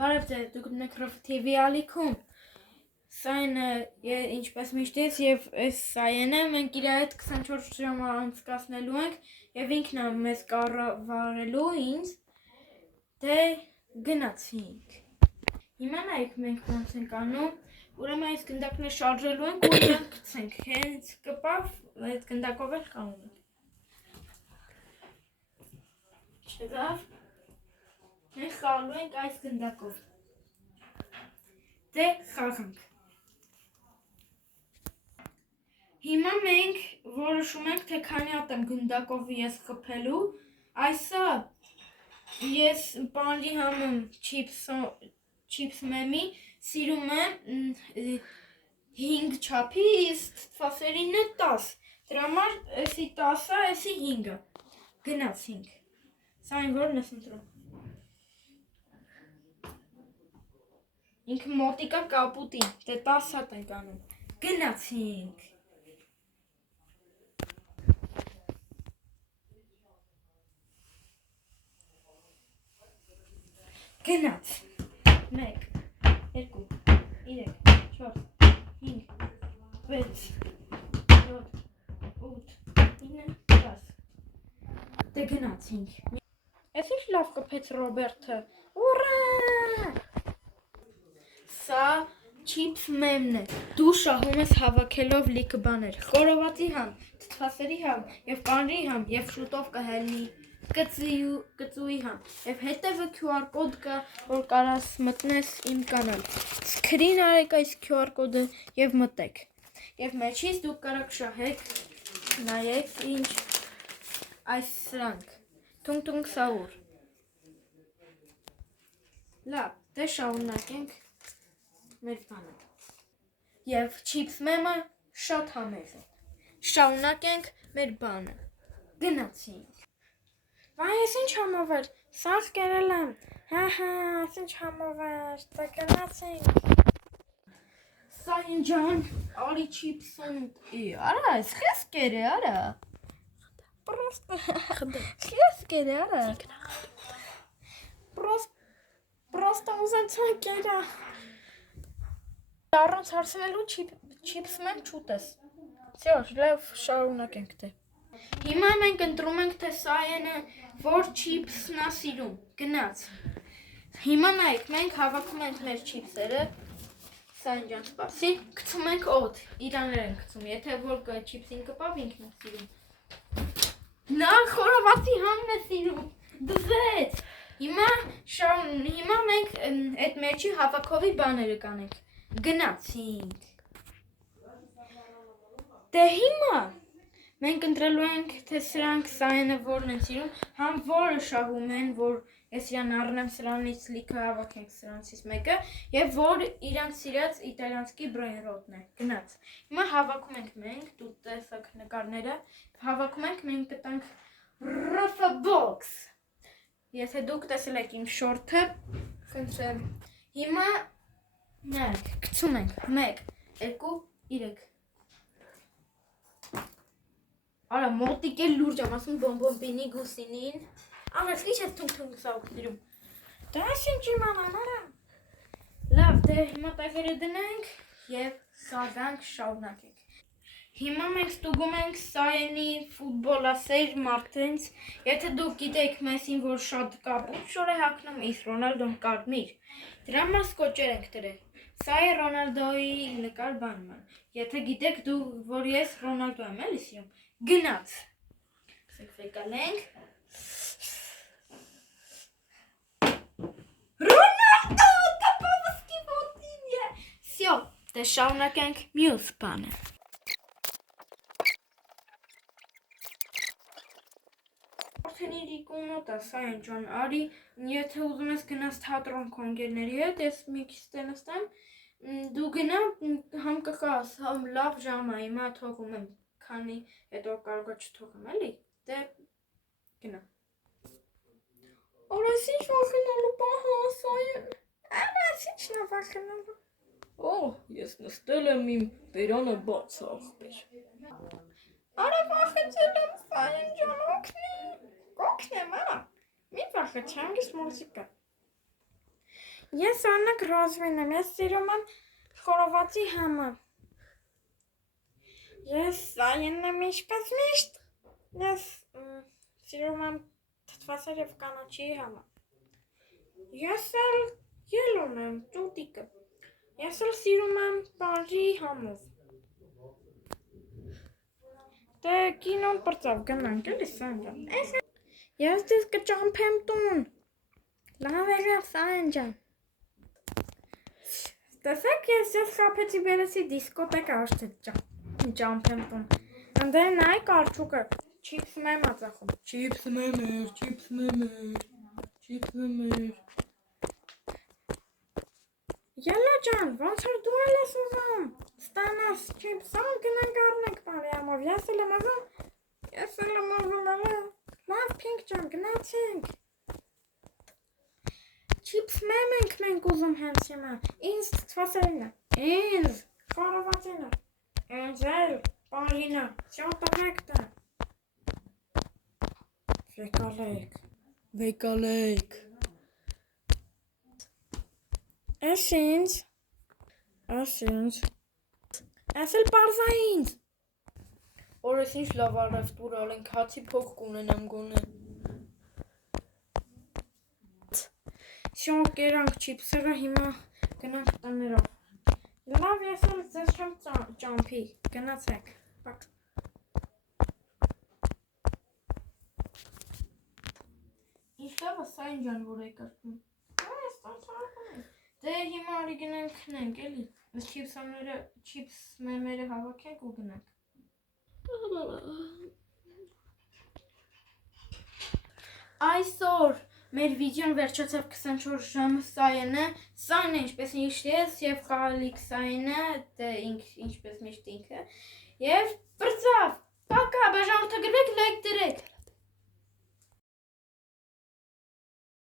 Բարև ձեզ, դուք նկրով TV ալիքում, սայնը ինչպես միշտից և այս սայենը մենք իր հետ 24 ժամ անցկացնելու ենք և ինքն է մեզ կառավարելու ինձ, դե գնացինք։ Հիմա նայեք մենք ոնց ենք անում, ուրեմն այս գնդակները շարժելու ենք ու իրանք գցենք, հենց կպավ այդ գնդակով էլ կանում ենք։ Չգավ, մենք խաղալու ենք այս գնդակով, դե խաղանք։ Հիմա մենք որոշում ենք, թե քանի հատ եմ գնդակով ես խփելու, այսա ես պանրի համում չիպս մեմի սիրում եմ 5 չափի, իսկ թվասերինը 10, դրա համար էսի 10-ը, էսի 5-ը, գնացինք, սա այն որն ես ընտրում։ Ինքը մոտիկա կապուտին, դե 10 հատ ենք անում, գնացինք։ Գնաց, 1, 2, 3, 4, 5, 6, 7, 8, 9, 10, դե գնացինք։ Ես ինչ լավ կպեց Ռոբերտը, ուրա! Սա չիպս մեմն է, դու շահում ես հավաքելով լիքը բաներ, խորովածի համ, թթվասերի համ, և պանրի համ, և շուտով կհելնի կծուի համ, և հետևը QR կոդ կա, որ կարաս մտնես իմ կանալ, սկրին արեք այս QR կոդը և մտեք, և մեջից դուք կարաք շահեք, նայեք ինչ այս սրանք, թունգ-թունգ սաուր, լավ, դե շարունակենք մեր բանը, և չիպս մեմը շատ համեղ է, շարունակենք մեր բանը, գնացինք, վայ ես ինչ համովեր, սաղ կերել եմ, հա, ես ինչ համովեր, դե գնացինք, սայն ջան, արի չիպսում, արա, ես խես կեր է, արա, խես կեր է, արա, պրոստը ուզեցան կերա, առանց հարսնելու չիպս մեմ չուտես, լավ շարունակենք դե, հիմա մենք ընտրում ենք, թե սայենը որ չիպսն է սիրում, գնաց, հիմա նայեք, մենք հավաքում ենք մեր չիպսերը, սայն ջան սպասի, գցում ենք օդ, իրաներ ենք գցում, եթե որ չիպսին կպավ ինքն է սիրում, նա խորովածի համն է սիրում, դզեց, հիմա մենք այդ մեջի հավաքովի բաները կանենք, գնացինք, դե հիմա մենք ընտրելու ենք, թե սրանք սայենը որն են սիրում, համ որը շահում են, որ ես իրան առնեմ սրանից լիքը հավաքենք սրանցից մեկը, և որ իրանք սիրած իտալյանցկի բրոյրոտն է, գնաց, հիմա հավաքում ենք մենք, դու տեսակ նկարները, հավաքում ենք, մենք կտանք Ռոֆաբոքս, եթե դուք տեսել եք իմ շորթը, խնդրեմ, հիմա նայեք, գցում ենք, 1, 2, 3, արա մոտիկ էլ լուրջ եմ ասում բոմբոմբինի գուսինին, ամես ինչ ես թունգ-թունգ սաղ սիրում, դա ես ինչ իմանան, արա, լավ, դե հիմա տեղերը դնենք և խաղանք շարունակենք, հիմա մենք ստուգում ենք սայենի ֆուտբոլասեր մարդենց, եթե դուք գիտեք Մեսին, որ շատ կապուտ շոր է հագնում, իսկ Ռոնալդոն կարմիր, դրա մաս կոճեր ենք դրել, սա է Ռոնալդոյի նկար բանման, եթե գիտեք դու, որ ես Ռոնալդո եմ էլի սիրում, գնաց, ֆեկալենք, Ռոնալդո, տպավսկի ոտին է, սյո, դե շարունակենք մյուս բանը, արդեն իրիկու մոտ է, սայն ջան, արի, եթե ուզում ես գնաս թատրոն քոնգերների հետ, ես մի քիչ տենստեմ, դու գնա, համ կխաս, համ լավ ժամ է, հիմա թողում եմ, քանի հետո կարող է չթողեմ, էլի, դե գնա, արա ես ինչ վախենալու պահա, սայն, արա ես ինչն է վախենալու, ես նստել եմ իմ բերանը բաց է աղբեր, արա վախեցել եմ սայն ջան, օգնեմ, արա, մի վախեցի, հանգիստ մոզիկա, Ես Աննակ Ռոզվին եմ, ես սիրում եմ խորովածի համը։ Ես Սայանն եմ ինչպես միշտ, ես սիրում եմ թթվասեր և կանաչի համը։ Ես էլ ելուն եմ, տուտիկը։ Ես էլ սիրում եմ պարի համով։ Դե կինոն պրծավ գնանք, էլի Սայան ջան։ Ես դες կճամփեմ տուն։ Լավ եղավ Սայան ջան։ Տեսեք, ես խաբեցի բերեցի դիսկոտեկա աշտեց ճամփեմ տուն։ Անդե նայ կարճուկը, չիպս մեմ ածախում։ Չիպս մեմեր։ Ելա ջան, ոնց որ դու էլ ես ուզում։ Ստանաս չիպս, գնանք առնենք բարի համով, ես էլ եմ ուզում, լավ Փինք ջան, գնացինք։ Չիպս մեմ ենք մենք ուզում հենց հիմա, ինձ թթվասերինը, ինձ խորովածինը, ինձ էլ պարինը, սյո տղեկտը, վեկալեիք, ես ինձ, ես էլ պարզա ինձ, օրես ինչ լավ առևտուր ալենք, հացի փող կունենամ գոնե, Շո կերանք չիպսերը հիմա գնանք տներով, լավ ես էլ ձեզ չեմ ճամփի, գնացեք, ինչ լավ է Սայան ջան, որ եկրտում, դե հիմա արի գնանք քնենք էլի, չիպս մեմերը հավաքենք ու գնանք, այսօր մեր վիդեոն վերջացավ 24 ժամը Սայանը ինչպես միշտ ես և խաղալիք Սայանը, ինչպես միշտ ինքը, և